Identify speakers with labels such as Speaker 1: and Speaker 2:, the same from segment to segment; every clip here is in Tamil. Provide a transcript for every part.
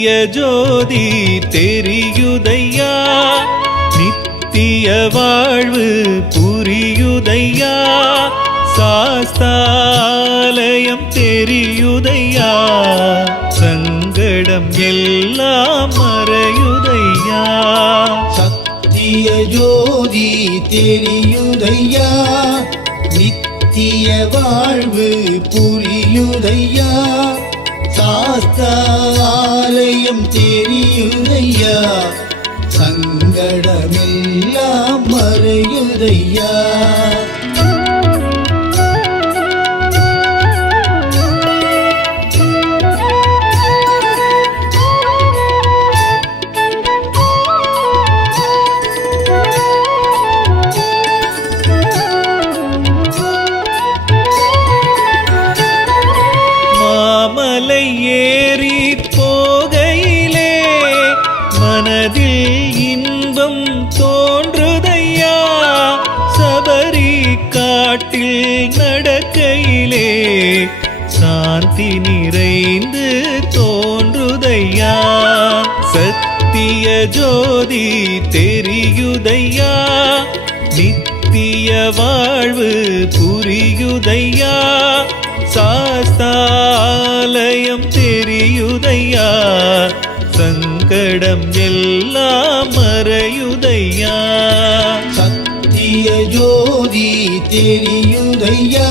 Speaker 1: சத்திய ஜோதி தெரியுதையா? நித்திய வாழ்வு புரியுதையா? சாஸ்தாலயம் தெரியுதையா? சங்கடம் எல்லாம் மறையுதையா?
Speaker 2: சத்திய ஜோதி தெரியுதையா? நித்திய வாழ்வு புரியுதையா? சாஸ்தாலயம் தெரியுதையா? சங்கடமெல்லாம் மறையுதையா?
Speaker 1: நாட்டில் நடக்கையிலே சாந்தி நிறைந்து தோன்றுதையா? சத்திய ஜோதி தெரியுதையா? நித்திய வாழ்வு புரியுதையா? சாஸ்தாலயம் தெரியுதையா? சங்கடம் எல்லாம்
Speaker 2: தெரியுதையா?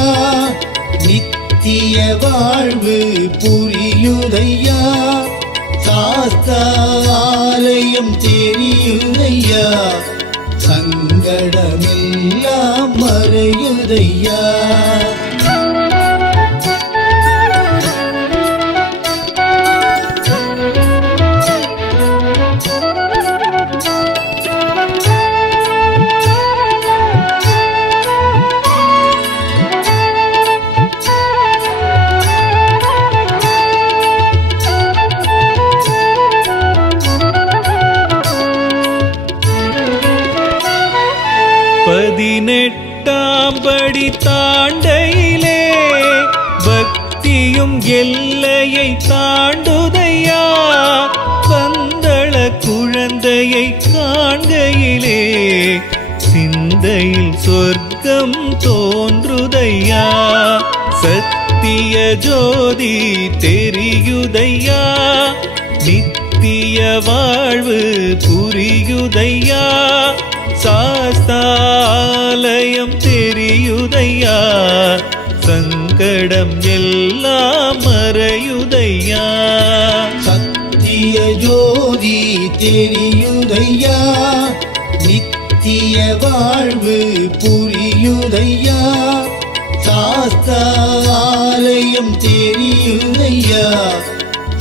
Speaker 2: நித்திய வாழ்வு புரியுதையா? சாஸ்தாலயம் தெரியுதையா? சங்கடமெல்லாம் மறையுதையா?
Speaker 1: பதினெட்டாம் படி தாண்டையிலே பக்தியும் எல்லையை தாண்டுதையா? பந்தள குழந்தையை காண்கையிலே சிந்தையில் சொர்க்கம் தோன்றுதையா? சத்திய ஜோதி தெரியுதையா? நித்திய வாழ்வு புரியுதையா? சாஸ்தாலயம் தெரியுதையா? சங்கடம் எல்லாம் மறையுதையா?
Speaker 2: சத்திய ஜோதி தெரியுதையா? நித்திய வாழ்வு புரியுதையா? சாஸ்தாலயம் தெரியுதையா?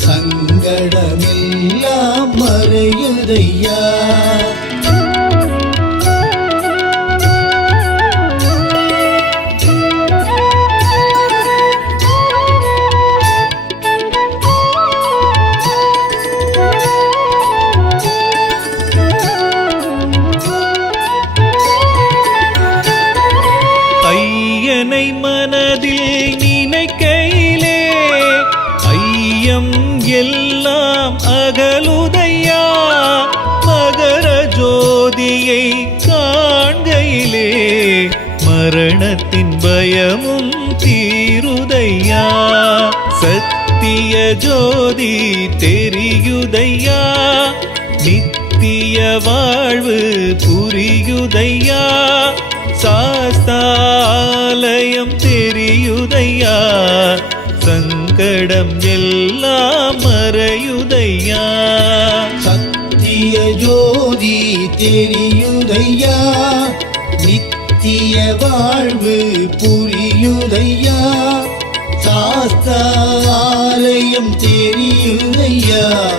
Speaker 2: சங்கடமெல்லாம் மறையுதையா?
Speaker 1: எல்லாம் அகலுதையா? மகர ஜோதியை காண்கையிலே மரணத்தின் பயமும் தீருதையா? சத்திய ஜோதி தெரியுதையா? நித்திய வாழ்வு புரியுதையா? சாஸ்தாலயம் தெரியுதையா? சங்கடம் எல்லாம் மறையுதையா
Speaker 2: சத்திய ஜோதி தெரியுதையா? நித்திய வாழ்வு புரியுதையா? சாஸ்தாலயம் தெரியுதையா?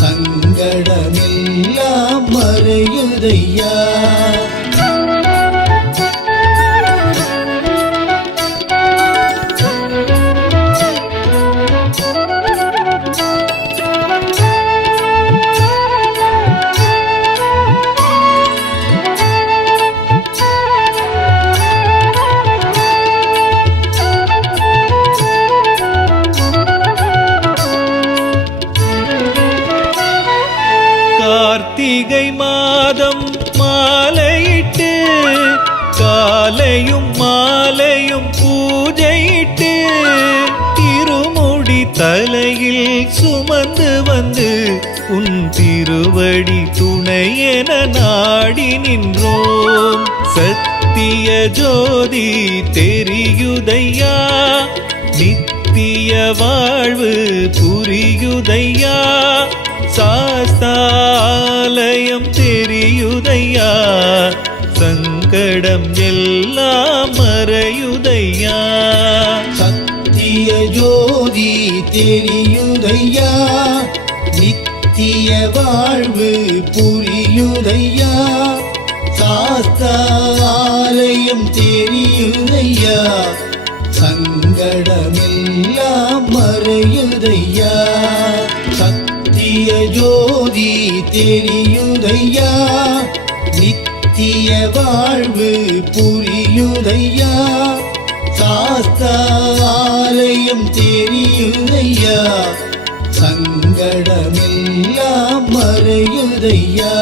Speaker 2: சங்கடமெல்லாம் மறையுதையா?
Speaker 1: காலையும் மாலையும் பூஜையிட்டு திருமுடி தலையில் சுமந்து வந்து உன் திருவடி துணை என நாடி நின்றோம். சத்திய ஜோதி தெரியுதையா? நித்திய வாழ்வு புரியுதையா? சாஸ்தா தெரியுதையா
Speaker 2: நித்திய வாழ்வு புரியுதையா சாஸ்தாலயம் தெரியுதையா சங்கடமெல்லாம் மறையுதையா சத்திய ஜோதி தெரியுதையா நித்திய வாழ்வு புரியுதையா சாஸ்தாலயம் தெரியுதையா? சங்கடமில்லா மறையுதையா?